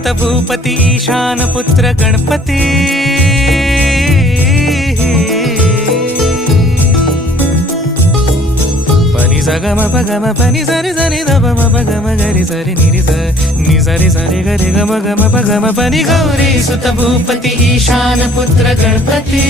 सुत भूपती ईशान पुत्र गणपती पनि सगम पगम पनि सरि सरि ध म पगम गरि सरि नि सरि सरि गरि गम गम पगम पनि गौरी सुत भूपती ईशान पुत्र गणपती।